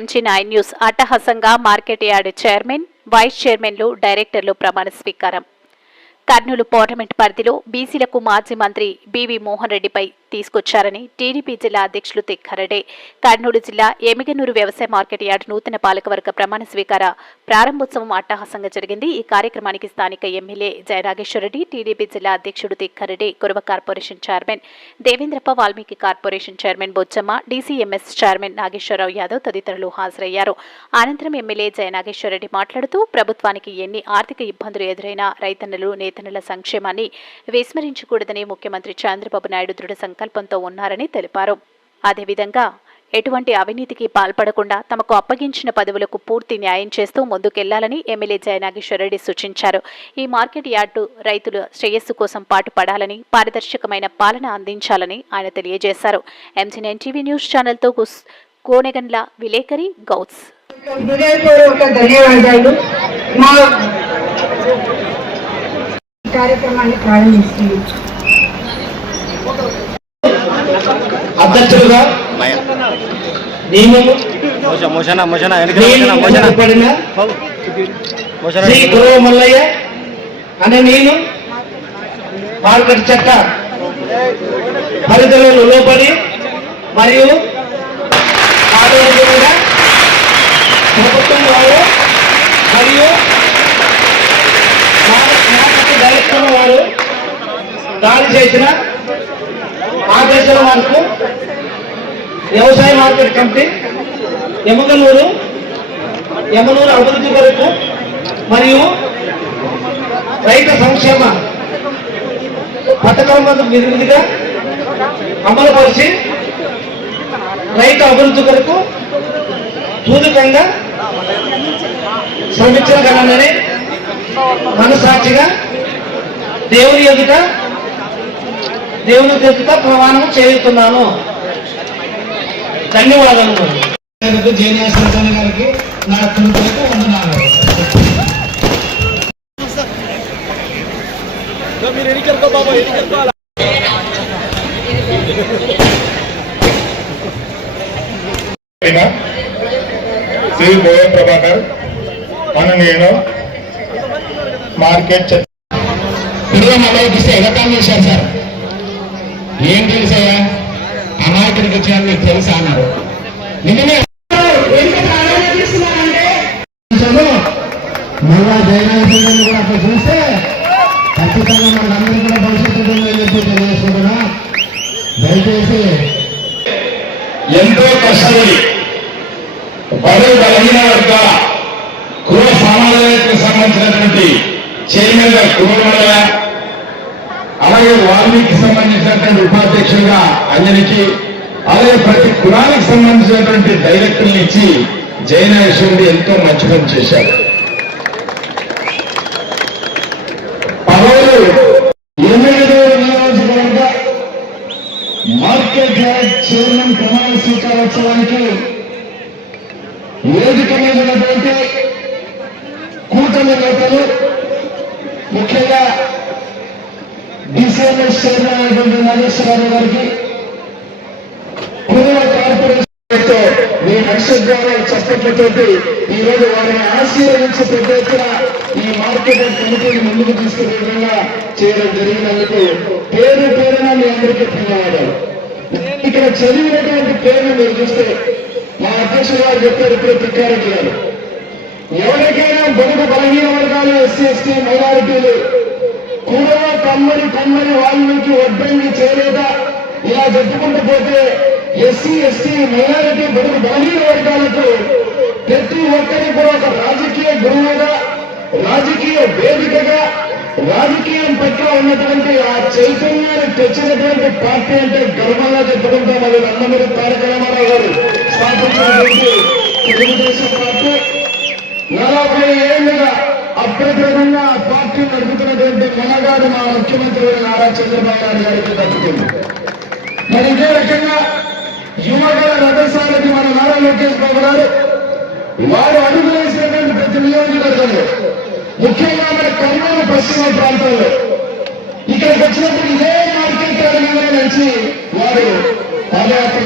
MG9 news. అట్టహాసంగా market yard chairman, vice చైర్మన్లు, డైరెక్టర్లు ప్రమాణ స్వీకారం. కర్నూలు పార్లమెంట్ పరిధిలో బీసీలకు మాజీ మంత్రి బీవీ మోహన్ రెడ్డిపై తీసుకొచ్చారని టీడీపీ జిల్లా అధ్యక్షులు తిక్కారెడ్డి. కర్నూలు జిల్లా ఎమిగనూరు వ్యవసాయ మార్కెట్ యార్డ్ నూతన పాలకవర్గ ప్రమాణ స్వీకార ప్రారంభోత్సవం అట్టహాసంగా జరిగింది. ఈ కార్యక్రమానికి స్థానిక ఎమ్మెల్యే జయనాగేశ్వరరెడ్డి, టీడీపీ జిల్లా అధ్యక్షుడు Tikkareddy, Kurava corporation chairman Devendrappa, Valmiki corporation chairman Bochamma, DCMS chairman Nageswararao Yadav తదితరులు హాజరయ్యారు. అనంతరం ఎమ్మెల్యే జయనాగేశ్వరరెడ్డి మాట్లాడుతూ ప్రభుత్వానికి ఎన్ని ఆర్థిక ఇబ్బందులు ఎదురైనా రైతన్నలు, నేతన్నల సంక్షేమాన్ని విస్మరించకూడదని ముఖ్యమంత్రి చంద్రబాబు నాయుడు దృఢ సంకల్పంతో ఉన్నారని తెలిపారు. అదేవిధంగా ఎటువంటి అవినీతికి పాల్పడకుండా తమకు అప్పగించిన పదవులకు పూర్తి న్యాయం చేస్తూ ముందుకెళ్లాలని ఎమ్మెల్యే జయనాగేశ్వరరెడ్డి సూచించారు. ఈ మార్కెట్ యార్డు రైతుల శ్రేయస్సు కోసం పాటుపడాలని, పారదర్శకమైన పాలన అందించాలని ఆయన తెలియజేశారు. MG9 టీవీ న్యూస్ ఛానల్తో కోనెగండ్ల విలేకరి గౌడ్స్. కార్యక్రమాన్ని ప్రారంభిస్తుంది. అధ్యక్షులుగా శ్రీ గురువు మల్లయ్య అనే నేను మార్కెట్ చట్ట పరిధిలో లోపడి మరియు ప్రభుత్వం వారు మరియు డైరెక్టర్ వారు దాడి చేసిన ఆదేశాల మేరకు వ్యవసాయ మార్కెట్ కమిటీ యమనూరు అభివృద్ధి కొరకు మరియు రైతు సంక్షేమ పథకం విధిగా అమలుపరిచి రైతు అభివృద్ధి కొరకు పూర్వకంగా శ్రమించగలనని మనసాక్షిగా దేవుని ఎదుట ప్రమాణం చేస్తున్నాను. ధన్యవాదాలు. జయనాగేశ్వర గారికి నా తరపున వందనాలు. శ్రీ బోయ ప్రభాకర్ అని నేను మార్కెట్ ఇస్తే ఎగతాన్ని చేశారు సార్. ఏం తెలుసయ్యా అమాయకుడికి వచ్చినా మీకు తెలుసా అన్నారు. నిన్ననే మళ్ళా జయనాగేశ్వరరావు కూడా అక్కడ చూస్తే ఖచ్చితంగా మనకందరికీ కూడా భవిష్యత్తు ఉందని చెప్పి తెలియజేసుకుంటున్నా. దయచేసి ఎంతో కష్టపడి బడుగు బలహీన వర్గాల కుల సమాజానికి సంబంధించినటువంటి చైర్మన్ గా కురమలయ్య, అలాగే వాల్మీకి సంబంధించినటువంటి ఉపాధ్యక్షులుగా అంజనికి, అలాగే ప్రతి కులానికి సంబంధించినటువంటి డైరెక్టర్లు ఇచ్చి జయనాగేశ్వరుడు ఎంతో మంచి పని చేశారు. పదవులు మార్కెట్ యార్డ్ చైర్మన్ ప్రమాణ స్వీకారోత్సవానికి వేదిక మీద ఉన్నటువంటి కూటమి నేతలు, ముఖ్యంగా డీసీఎంఎస్ చైర్మన్ అయినటువంటి నాగేశ్వరరావు గారికి, కురువ కార్పొరేషన్ మీ నక్షత్రాలు చప్పట్లతోటి ఈ రోజు వారిని ఆశీర్వదించి పెద్ద ఎత్తున ఈ మార్కెట్ కమిటీని ముందుకు తీసుకునే విధంగా చేయడం జరిగినందుకు పేరు పేరున మీ అందరికీ ధన్యవాదాలు. ఇక్కడ చదివినటువంటి పేరును మీరు చూస్తే మా అధ్యక్షుడు గారు చెప్పారు, ఇప్పుడు తిక్కారెడ్డి గారు, ఎవరికైనా బడుగు బలహీన వర్గాలు, ఎస్సీ ఎస్టీ మైనారిటీలు కురవ కమ్మరి వాల్మీకి వడ్డంగి చేయలేదా ఇలా చెప్పుకుంటూ పోతే ఎస్సీ ఎస్టీ మైనారిటీ బడుగు బలహీన వర్గాలకు ప్రతి ఒక్కరికి కూడా ఒక రాజకీయ గురువుగా, రాజకీయ వేదికగా, రాజకీయం పట్ల ఉన్నటువంటి ఆ చైతన్యాన్ని తెచ్చినటువంటి పార్టీ అంటే గర్వంగా చెప్పుకుంటాం. అది నందమూరి తారక రామారావు గారు స్థాపించినటువంటి తెలుగుదేశం పార్టీ 40 ఏళ్లుగా అప్రతిహతంగా ఆ పార్టీ నడుపుతున్నటువంటి మనగాడు మా ముఖ్యమంత్రి నారా చంద్రబాబు నాయుడు గారికి దక్కుతుంది. మరి ఇదే రకంగా యువకుల రథసారథి మన నారా లోకేష్ బాబు గారు వారు అడుగులేసినటువంటి ప్రతి నియోజకవర్గంలో, ముఖ్యంగా మన కర్నూలు పశ్చిమ ప్రాంతంలో ఇక్కడికి వచ్చినప్పుడు ఇదే మార్కెట్ యార్డ్ నుంచి వారు పాదయాత్ర